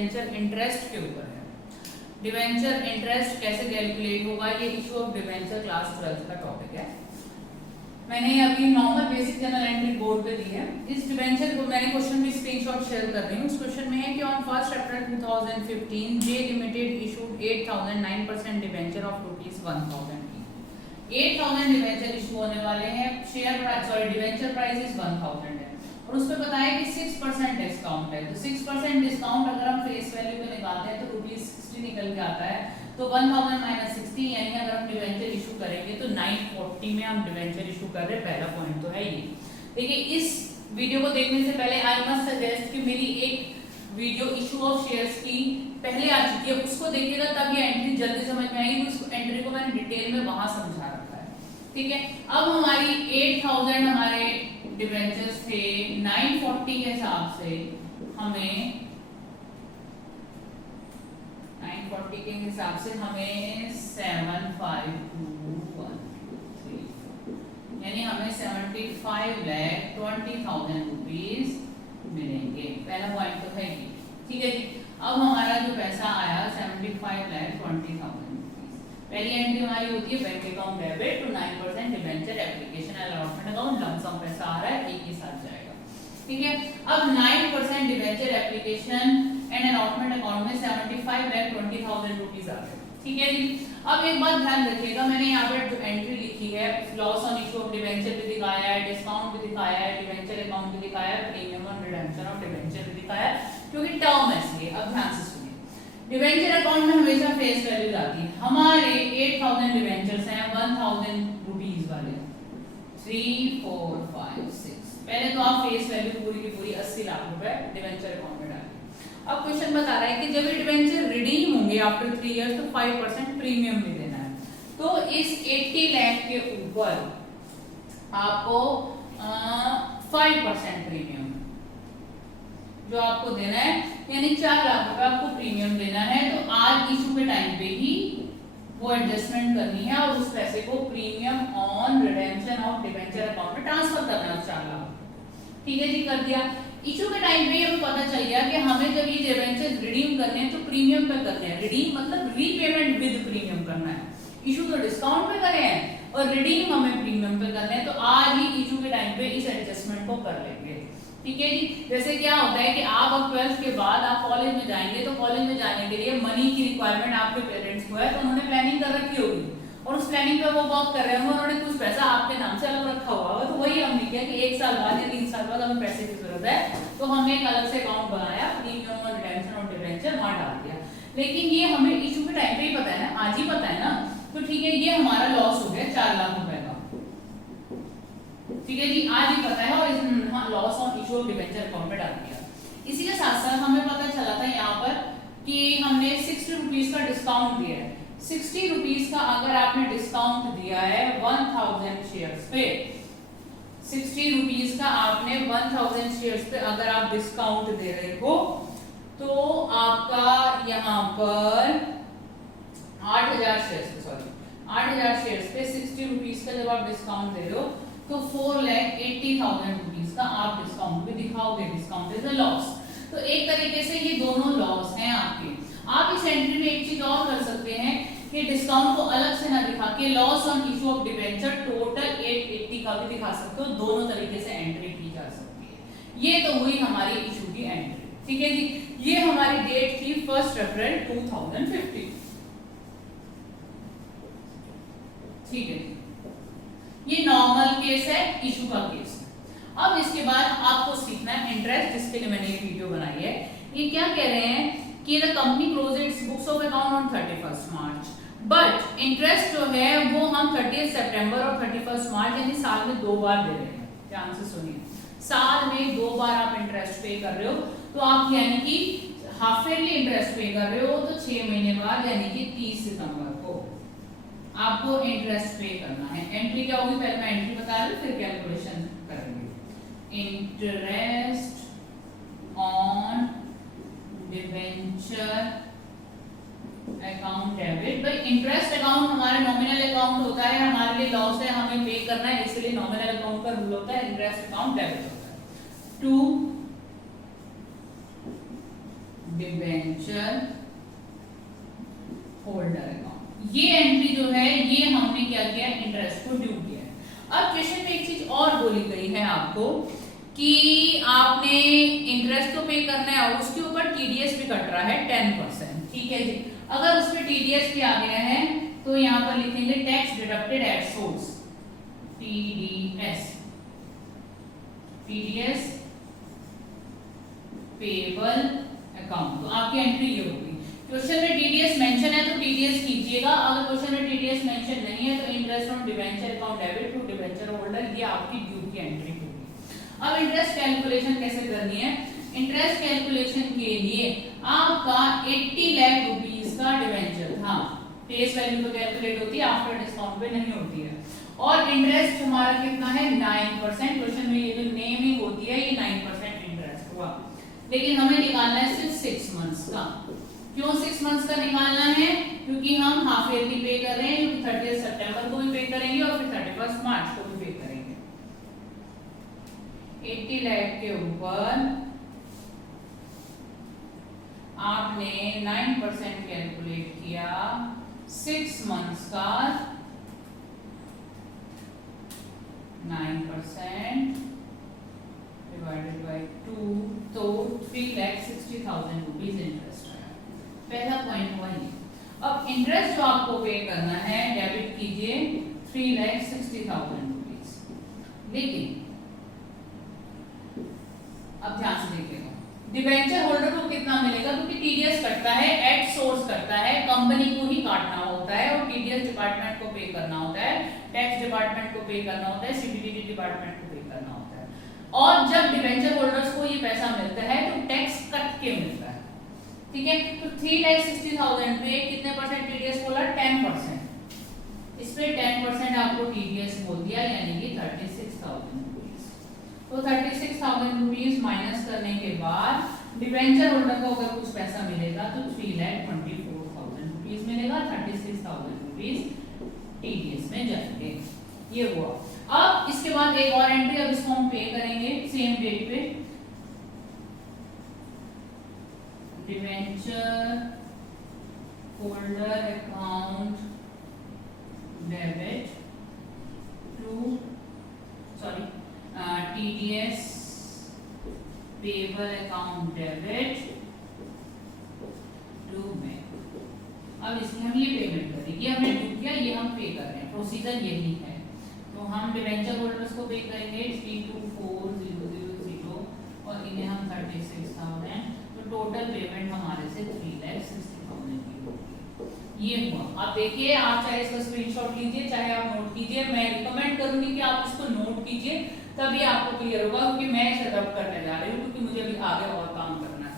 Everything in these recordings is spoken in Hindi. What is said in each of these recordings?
डिवेंचर इंटरेस्ट के ऊपर है। डिवेंचर इंटरेस्ट कैसे कैलकुलेट होगा, ये इशू ऑफ डिवेंचर क्लास 12 का टॉपिक है। मैंने अभी normal basic general entry board पे दी है। इस डिवेंचर को मैंने क्वेश्चन में स्क्रीनशॉट शेयर कर रही हूँ। उस क्वेश्चन में है कि on 1 April 2015 J limited issued 8000 9% debenture of ₹1000। 8000 debenture issue होने वाले हैं, share price debenture price is 1000 है और उस पर बताया कि 6% डिस्काउंट है। तो 6% डिस्काउंट अगर हम फेस वैल्यू पे निकालते हैं तो ₹60 निकल के आता है। तो 1000 माइनस 60 यानी अगर हम डिवेंचर इशू करेंगे तो 940 में हम डिवेंचर इशू कर रहे हैं। पहला पॉइंट तो है ये। देखिए इस वीडियो को देखने से पहले आई मस्ट सजेस्ट कि मेरी एक वीडियो इशू ऑफ शेयर्स की पहले आ चुकी है, उसको देखिएगा तब ये एंट्री जल्दी समझ में आएगी। उस एंट्री को मैंने डिटेल में वहां समझा रखा है, ठीक है। अब हमारी 8000 हमारे डिवेंचर्स थे, 940 के हिसाब से हमें 940 के हिसाब से हमें 75213 यानी हमें 75,20,000 रुपीज मिलेंगे। पहला पॉइंट तो है ये, ठीक है जी। अब हमारा जो पैसा आया 75,20,000 रुपीज, पहली एंट्री हमारी होती है bank account debit to 9% debenture application allotment account, lump sum पैसा आ रहा है, एक ही साथ जाएगा, ठीक है। अब 9% debenture application and allotment account में 75,20,000 रुपीज आ गए, ठीक है जी। अब एक बात ध्यान रखिएगा, मैंने यहाँ पर जो एंट्री लिखी है loss on issue of debenture भी दिखाया है, डिस्काउंट भी दिखाया है, डिवेंचर अकाउंट भी दिखाया है, premium on redemption of debenture भी दिखाया है, क्योंकि टर्म ऐसी है। अब ध्यान से सुनिए, डिवेंचर अकाउंट में हमेशा फेस वैल्यू आती है। हमारे 8000 डिवेंचर्स हैं 1000 रुपीज वाले, 3 4 5 6। पहले तो आप फेस वैल्यू पूरी की पूरी 80 लाख रुपए डिवेंचर अकाउंट में डालिए। अब क्वेश्चन बता रहा है कि जब ये डिवेंचर रिडीम होंगे आफ्टर 3 इयर्स तो 5% प्रीमियम भी देना है। तो इस 80 लाख के ऊपर आपको 5% प्रीमियम जो आपको देना है, यानी 4 लाख रुपए आपको प्रीमियम देना है। तो आज इशू के टाइम पे ही वो एडजस्टमेंट करनी है और उस पैसे को premium on redemption of debenture account में ट्रांसफर करना है 4 लाख, ठीक है जी, कर दिया। इशू के टाइम पे हमें पता चल गया कि हमें जब ये डिवेंचर रिडीम करने हैं तो प्रीमियम पे करने हैं। रिडीम मतलब रीपेमेंट विद प्रीमियम करना है। इशू तो डिस्काउंट पे करे हैं और रिडीम हमें प्रीमियम पे करने हैं। तो आज ही इशू के टाइम पे इस एडजस्टमेंट को कर लेंगे, ठीक है जी। जैसे क्या होता है कि आप अब 12th के बाद आप कॉलेज में जाएंगे तो कॉलेज में जाने के लिए मनी की रिक्वायरमेंट आपके पेरेंट्स को है, तो उन्होंने प्लानिंग कर रखी होगी और उस प्लानिंग पे वो वर्क कर रहे होंगे, उन्होंने कुछ पैसा आपके नाम से अलग रखा हुआ होगा। तो वही हमने किया कि 1 साल बाद या 3 साल बाद हमें पैसे की जरूरत है तो हमने एक अलग से अकाउंट बनाया, प्रीमियम और रिडेम्पशन ऑफ डिवेंचर वहां डाल दिया। लेकिन ये हमें इशू के टाइम पे ही पता है ना, आज ही पता है ना, तो ठीक है, ये हमारा लॉस हो गया 4 लाख रुपए का, ठीक है जी, आज ही पता है और loss on issue of debenture account में डाल दिया। इसी के साथ साथ हमें पता चला था यहाँ पर कि हमने 60 रुपीज का डिस्काउंट दिया है। 60 रुपीज का अगर आपने डिस्काउंट दिया है 1000 शेयर्स पे, 60 रुपीज का आपने 1000 शेयर्स पे अगर आप डिस्काउंट दे रहे हो तो आपका यहाँ पर 8000 शेयर्स पे 60 रुपीज का जब आप डिस्काउंट दे रहे हो तो 4,80,000 रुपीज का आप डिस्काउंट भी दिखाओगे। Discount is a loss. तो एक तरीके से ये दोनों लॉस हैं आपके। आप इस एंट्री में एक चीज और कर सकते हैं कि डिस्काउंट को अलग से ना दिखा के loss on issue of debenture total 880 का भी दिखा सकते हो। दोनों तरीके से एंट्री की जा सकती है। ये तो हुई हमारी इशू की एंट्री, ठीक है जी। ये हमारी डेट थी 1 अप्रैल 2015, ठीक है। ये नॉर्मल केस है, इशू का केस है। अब इसके बाद आपको सीखना है इंटरेस्ट, जिसके लिए मैंने ये वीडियो बनाई है। ये क्या कह रहे हैं कि the company close it's books of account on 31 March, but interest जो है वो हम 30 सितंबर और 31 मार्च यानी साल में 2 बार दे रहे हैं। ध्यान से सुनिए, साल में 2 बार आप इंटरेस्ट पे कर रहे हो। तो आप यानी कि हाफ ईयरली इंटरेस्ट पे कर रहे हो तो 6 महीने बाद यानी कि 30 सितंबर को आपको इंटरेस्ट पे करना है। एंट्री क्या होगी, पहले मैं एंट्री बता रही हूँ फिर कैलकुलेशन करेंगे। Interest on debenture account debit. भाई इंटरेस्ट अकाउंट हमारा नॉमिनल अकाउंट होता है, हमारे लिए लॉस है, हमें पे करना है, इसलिए नॉमिनल अकाउंट का रूल होता है, इंटरेस्ट अकाउंट डेबिट होता है। To debenture holder account. ये एंट्री जो है ये हमने क्या किया, इंटरेस्ट को ड्यू किया है। अब क्वेश्चन में एक चीज और बोली गई है आपको कि आपने इंटरेस्ट तो पे करना है और उसके ऊपर टीडीएस भी कट रहा है 10%, ठीक है जी। अगर उसमें टीडीएस भी आ गया है तो यहाँ पर लिखेंगे tax deducted at source, TDS, TDS payable account. तो आपकी एंट्री ये होगी। क्वेश्चन में टीडीएस मेंशन है तो टीडीएस कीजिएगा, अगर क्वेश्चन में टीडीएस मेंशन नहीं है तो interest on debenture account debit to debenture holder, ये आपकी ड्यू की एंट्री होगी। अब इंटरेस्ट कैलकुलेशन कैसे करनी है? इंटरेस्ट कैलकुलेशन के लिए आपका 80 लाख रुपीस का डिबेंचर था, फेस वैल्यू तो कैलकुलेट होती है, आफ्टर डिस्काउंट पे नहीं होती है, और इंटरेस्ट हमारा कितना है 9%। क्वेश्चन में ये जो नेमिंग होती है ये 9% इंटरेस्ट हुआ, लेकिन हमें निकालना है सिर्फ 6 मंथ्स का। क्यों 6 मंथ्स का निकालना है? क्योंकि हम हाफ ईयरली पे कर रहे हैं, क्योंकि 30 सितंबर को भी पे करेंगे और फिर 31 मार्च को भी पे करेंगे। 80 लाख के ऊपर आपने 9% कैलकुलेट किया, 6 मंथ्स का 9% डिवाइडेड बाय 2, तो 3,60,000 रुपीज इंटरेस्ट आया। पहला पॉइंट हुआ ये। अब इंटरेस्ट जो आपको पे करना है डेबिट कीजिए 3,60,000 रुपीज। लेकिन अब ध्यान से देखिएगा, डिबेंचर होल्डर को कितना मिलेगा? क्योंकि टीडीएस कटता है, एट सोर्स कटता है, कंपनी को ही काटना होता है और टीडीएस डिपार्टमेंट को पे करना होता है, टैक्स डिपार्टमेंट को पे करना होता है, सीबीडीटी डिपार्टमेंट को पे करना होता है। और जब डिबेंचर होल्डर्स को ये पैसा मिलता है तो टैक्स कट के मिलता है, ठीक है। तो 3,60,000 पे कितने परसेंट टीडीएस बोला? 10%। इस पे 10% आपको टीडीएस बोल दिया, यानी कि 36,000 रुपीज। तो 36,000 रुपीज माइनस करने के बाद डिबेंचर होल्डर को अगर कुछ पैसा मिलेगा तो 3,24,000 रुपीज मिलेगा, 36,000 रुपीज टीडीएस में जाएंगे। ये हुआ। अब इसके बाद एक और एंट्री, अब इसको हम पे करेंगे सेम डेट पे। Debenture holder account debit to TDS payable account debit to bank. अब इसमें हम ये पेमेंट करेंगे, ये हमने ड्यू किया, ये हम पे कर रहे हैं, प्रोसीजर यही है। तो हम डिबेंचर होल्डर्स को पे करेंगे 324,000 और इन्हें हम 36,000, तो टोटल पेमेंट हमारे से 3,60,000 की होगी। ये हुआ। अब देखिए, आप चाहे इसका स्क्रीनशॉट लीजिए चाहे आप नोट कीजिए, मैं रिकमेंड करूंगी कि आप इसको नोट कीजिए, तभी आपको क्लियर होगा, क्योंकि मैं इसे रब करने जा रही हूँ क्योंकि मुझे अभी आगे और काम करना है,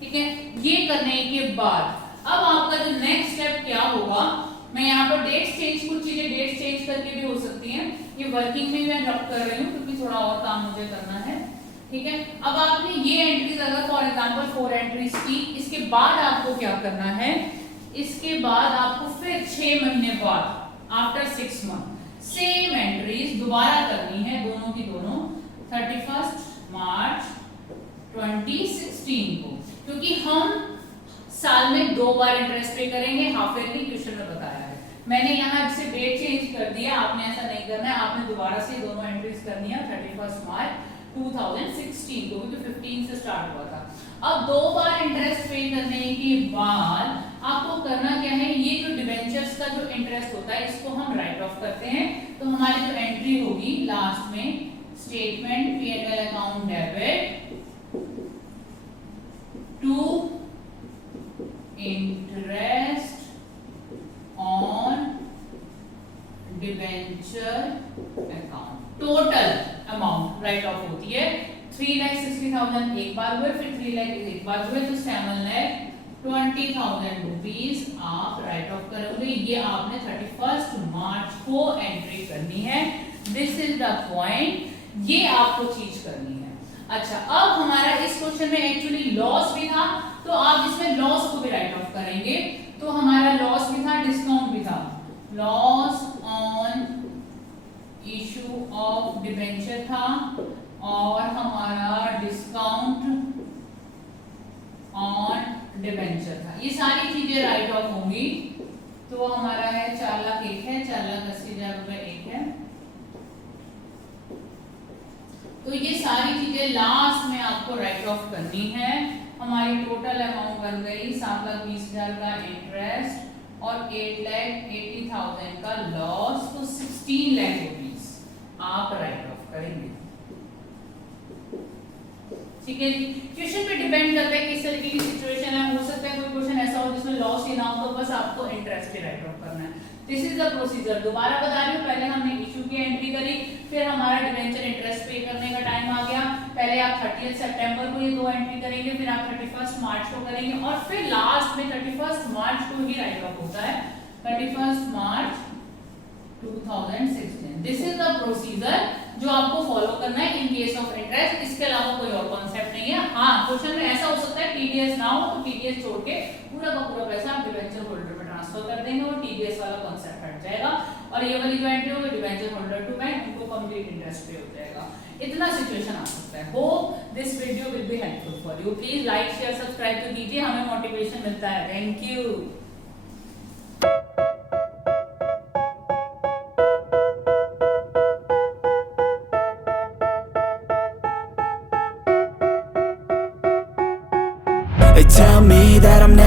ठीक है। ये करने के बाद अब आपका जो नेक्स्ट स्टेप क्या होगा, मैं यहाँ पर डेट्स चेंज, कुछ चीजें डेट्स चेंज करके भी हो सकती हैं, ये वर्किंग में मैं रब कर रही हूँ क्योंकि थोड़ा और काम मुझे करना है, ठीक है। अब आपने ये एंट्रीज अगर फॉर एग्जांपल 4 एंट्रीज की, इसके बाद आपको क्या करना है, इसके बाद आपको फिर 6 महीने बाद आफ्टर 6 मंथ सेम एंट्रीज दोबारा करनी है, दोनों की दोनों 31 मार्च 2016 को, क्योंकि हम साल में 2 बार इंटरेस्ट पे करेंगे, हाफ ईयरली क्वेश्चन में बताया है। मैंने यहाँ से डेट चेंज कर दिया, आपने ऐसा नहीं करना है, आपने दोबारा से दोनों एंट्रीज करनी है 31 मार्च 2016 को, क्योंकि 15 से स्टार्ट हुआ था। अब 2 बार इंटरेस्ट पे करने के बाद आपको करना क्या है, ये जो डिबेंचर्स का जो इंटरेस्ट होता है इसको हम राइट ऑफ करते हैं। तो हमारी जो एंट्री होगी लास्ट में, statement P&L account debit to interest on debenture account, total amount write off होती है। 3,60,000 एक बार हुए, फिर 3 लाख एक बार हुए, तो 7,20,000 रुपीज आप राइट ऑफ करोगे। ये आपने 31 मार्च को एंट्री करनी है। दिस इज द पॉइंट, ये आपको चीज करनी है। अच्छा, अब हमारा इस क्वेश्चन में एक्चुअली लॉस भी था, तो आप इसमें लॉस को भी राइट ऑफ करेंगे। तो हमारा लॉस भी था, डिस्काउंट भी था, loss on issue of debenture था, और हमारा डिस्काउंट ऑन डिबेंचर था। ये सारी चीजें राइट ऑफ होंगी। तो वो हमारा है 4,01,000 है, 4,80,000 रुपए एक है। तो ये सारी चीजें लास्ट में आपको राइट ऑफ करनी है। हमारी टोटल अमाउंट बन गई 7,20,000 का इंटरेस्ट और 8,80,000 का लॉस। तो 16 लाख रुपीज आप राइट ऑफ करेंगे। ठीक है जी। क्वेश्चन पे डिपेंड करता है किस तरीके की सिचुएशन है। हो सकता है कोई क्वेश्चन ऐसा हो जिसमें लॉस ही ना हो, तो बस आपको इंटरेस्ट पे राइट ऑफ करना है। This is the procedure. दोबारा बता रही हूँ, पहले हमने इशू की एंट्री करी, फिर हमारा डिबेंचर इंटरेस्ट पे करने का टाइम आ गया। पहले आप 30 सितंबर को ये दो एंट्री करेंगे, फिर आप 31 मार्च को करेंगे और फिर लास्ट में 31 मार्च को ही राइट ऑफ होता है। 31 मार्च 2016। दिस इज द प्रोसीजर जो आपको फॉलो करना है इन केस ऑफ इंटरेस्ट। इसके अलावा कोई और कॉन्सेप्ट नहीं है। हाँ, क्वेश्चन में ऐसा हो सकता है टीडीएस ना हो, तो टीडीएस छोड़ के पूरा का पूरा पैसा आप डिबेंचर होल्डर में ट्रांसफर कर देंगे और टीडीएस वाला कॉन्सेप्ट हट जाएगा और ये वाली जो एंट्री होगी डिबेंचर होल्डर टू बैंक, उनको कंप्लीट इंटरेस्ट पे हो जाएगा। इतना सिचुएशन आ सकता है। Hope this video will be helpful for you. Please like share subscribe तो कीजिए, हमें मोटिवेशन मिलता है। Thank you. They tell me that I'm never